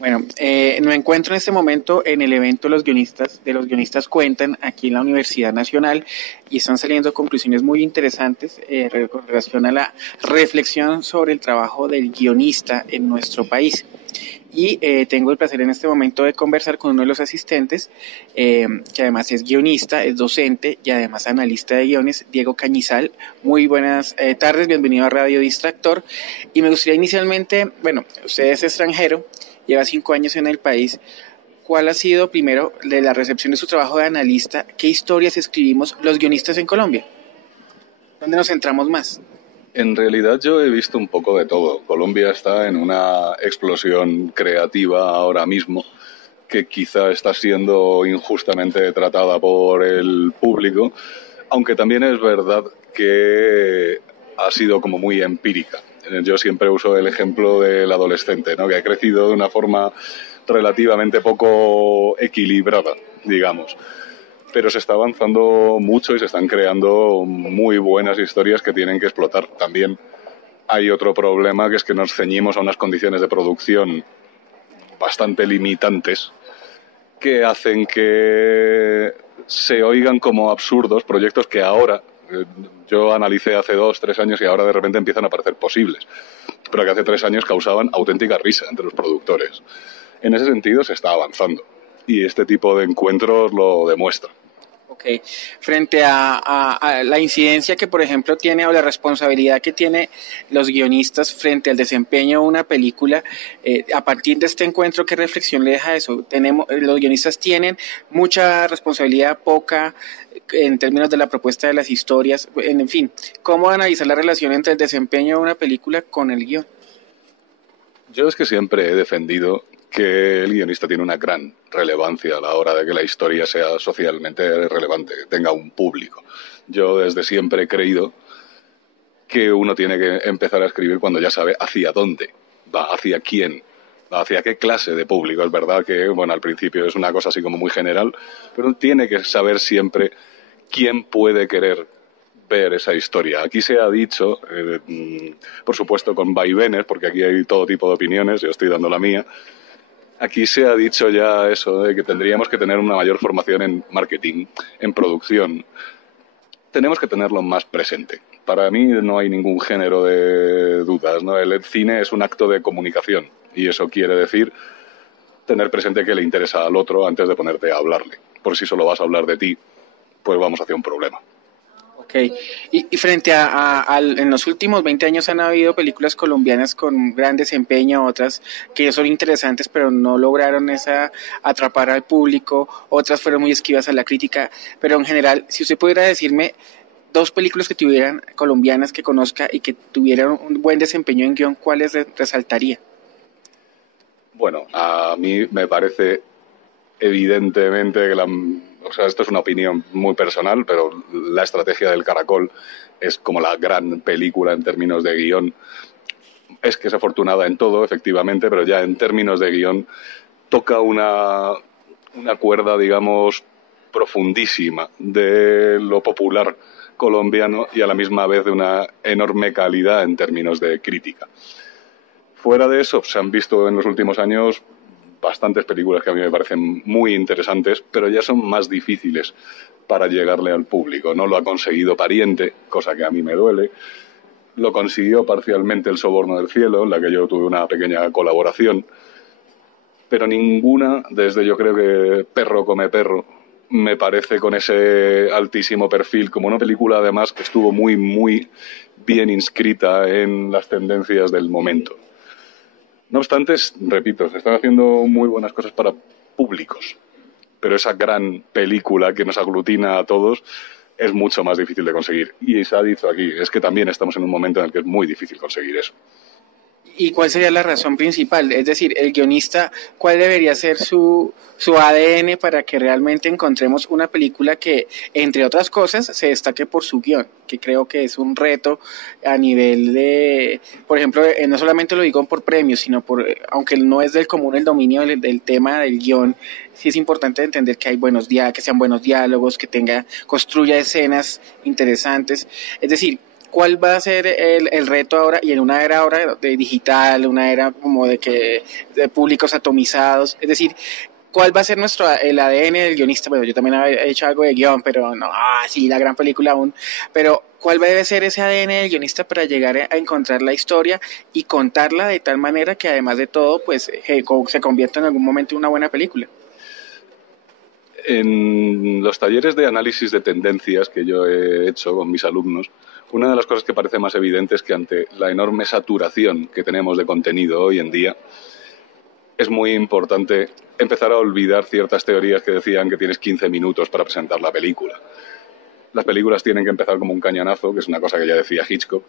Bueno, me encuentro en este momento en el evento de los guionistas cuentan aquí en la Universidad Nacional y están saliendo conclusiones muy interesantes con relación a la reflexión sobre el trabajo del guionista en nuestro país. Y tengo el placer en este momento de conversar con uno de los asistentes, que además es guionista, es docente y además analista de guiones, Diego Cañizal. Muy buenas tardes, bienvenido a Radio Distractor. Y me gustaría inicialmente, bueno, usted es extranjero, lleva 5 años en el país. ¿Cuál ha sido, primero, de la recepción de su trabajo de analista? ¿Qué historias escribimos los guionistas en Colombia? ¿Dónde nos centramos más? En realidad yo he visto un poco de todo. Colombia está en una explosión creativa ahora mismo que quizá está siendo injustamente tratada por el público, aunque también es verdad que ha sido como muy empírica. Yo siempre uso el ejemplo del adolescente, ¿no? Que ha crecido de una forma relativamente poco equilibrada, digamos. Pero se está avanzando mucho y se están creando muy buenas historias que tienen que explotar. También hay otro problema, que es que nos ceñimos a unas condiciones de producción bastante limitantes que hacen que se oigan como absurdos proyectos que ahora, yo analicé hace 2-3 años y ahora de repente empiezan a parecer posibles, pero que hace 3 años causaban auténtica risa entre los productores. En ese sentido se está avanzando y este tipo de encuentros lo demuestra. Okay. Frente a la incidencia que, por ejemplo, tiene o la responsabilidad que tiene los guionistas frente al desempeño de una película, a partir de este encuentro, ¿qué reflexión le deja eso? Los guionistas tienen mucha responsabilidad, poca, en términos de la propuesta de las historias, en fin, ¿cómo analizar la relación entre el desempeño de una película con el guión? Yo es que siempre he defendido que el guionista tiene una gran relevancia a la hora de que la historia sea socialmente relevante, que tenga un público. Yo desde siempre he creído que uno tiene que empezar a escribir cuando ya sabe hacia dónde va, hacia quién, hacia qué clase de público. Es verdad que, bueno, al principio es una cosa así como muy general, pero tiene que saber siempre quién puede querer ver esa historia. Aquí se ha dicho, por supuesto con vaivenes, porque aquí hay todo tipo de opiniones, yo estoy dando la mía. Aquí se ha dicho ya eso de que tendríamos que tener una mayor formación en marketing, en producción. Tenemos que tenerlo más presente. Para mí no hay ningún género de dudas, ¿no? El cine es un acto de comunicación y eso quiere decir tener presente que le interesa al otro antes de ponerte a hablarle. Por si solo vas a hablar de ti, pues vamos hacia un problema. Okay. Y frente en los últimos 20 años han habido películas colombianas con gran desempeño, otras que son interesantes pero no lograron atrapar al público, otras fueron muy esquivas a la crítica, pero en general, si usted pudiera decirme 2 películas que tuvieran colombianas que conozca y que tuvieran un buen desempeño en guión, ¿cuáles resaltaría? Bueno, a mí me parece evidentemente que esto es una opinión muy personal, pero La estrategia del caracol es como la gran película en términos de guión. Es que es afortunada en todo, efectivamente, pero ya en términos de guión toca una cuerda, digamos, profundísima de lo popular colombiano y a la misma vez de una enorme calidad en términos de crítica. Fuera de eso, se han visto en los últimos años bastantes películas que a mí me parecen muy interesantes, pero ya son más difíciles para llegarle al público. No lo ha conseguido Pariente, cosa que a mí me duele. Lo consiguió parcialmente El soborno del cielo, en la que yo tuve una pequeña colaboración. Pero ninguna, desde yo creo que Perro come perro, me parece con ese altísimo perfil, como una película además que estuvo muy, muy bien inscrita en las tendencias del momento. No obstante, repito, se están haciendo muy buenas cosas para públicos, pero esa gran película que nos aglutina a todos es mucho más difícil de conseguir. Y se ha dicho aquí, es que también estamos en un momento en el que es muy difícil conseguir eso. ¿Y cuál sería la razón principal? Es decir, el guionista, ¿cuál debería ser su ADN para que realmente encontremos una película que, entre otras cosas, se destaque por su guión? Que creo que es un reto a nivel de, por ejemplo, no solamente lo digo por premios, sino aunque no es del común el dominio del tema del guión, sí es importante entender que hay que sean buenos diálogos, que construya escenas interesantes. Es decir, ¿cuál va a ser el reto ahora y en una era ahora de digital, una era como de públicos atomizados? Es decir, ¿cuál va a ser el ADN del guionista? Bueno, yo también he hecho algo de guión, pero no, sí, la gran película aún. Pero, ¿cuál debe ser ese ADN del guionista para llegar a encontrar la historia y contarla de tal manera que además de todo, pues, se convierta en algún momento en una buena película? En los talleres de análisis de tendencias que yo he hecho con mis alumnos, una de las cosas que parece más evidente es que ante la enorme saturación que tenemos de contenido hoy en día, es muy importante empezar a olvidar ciertas teorías que decían que tienes 15 minutos para presentar la película. Las películas tienen que empezar como un cañonazo, que es una cosa que ya decía Hitchcock,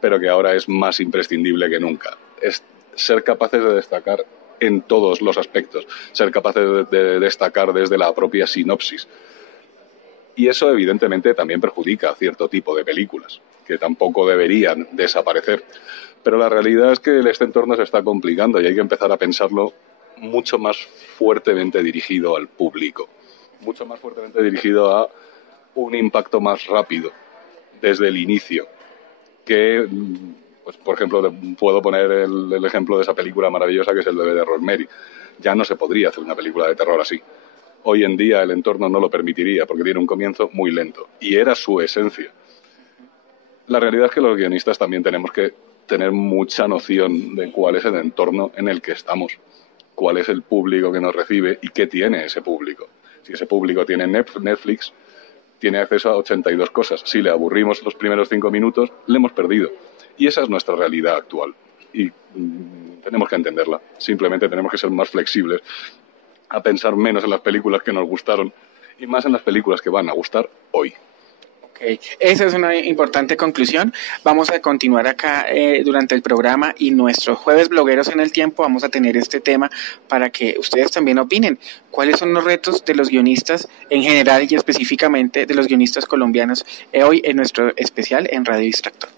pero que ahora es más imprescindible que nunca. Es ser capaces de destacar en todos los aspectos, ser capaces de destacar desde la propia sinopsis. Y eso evidentemente también perjudica a cierto tipo de películas, que tampoco deberían desaparecer. Pero la realidad es que este entorno se está complicando y hay que empezar a pensarlo mucho más fuertemente dirigido al público, mucho más fuertemente dirigido a un impacto más rápido desde el inicio, que, pues, por ejemplo, puedo poner el ejemplo de esa película maravillosa que es El bebé de Rosemary. Ya no se podría hacer una película de terror así. Hoy en día el entorno no lo permitiría porque tiene un comienzo muy lento y era su esencia. La realidad es que los guionistas también tenemos que tener mucha noción de cuál es el entorno en el que estamos, cuál es el público que nos recibe y qué tiene ese público. Si ese público tiene Netflix, tiene acceso a 82 cosas. Si le aburrimos los primeros 5 minutos, le hemos perdido. Y esa es nuestra realidad actual. Y tenemos que entenderla. Simplemente tenemos que ser más flexibles, a pensar menos en las películas que nos gustaron y más en las películas que van a gustar hoy. Okay. Esa es una importante conclusión. Vamos a continuar acá durante el programa y nuestros jueves blogueros en el tiempo vamos a tener este tema para que ustedes también opinen cuáles son los retos de los guionistas en general y específicamente de los guionistas colombianos hoy en nuestro especial en Radio Distractor.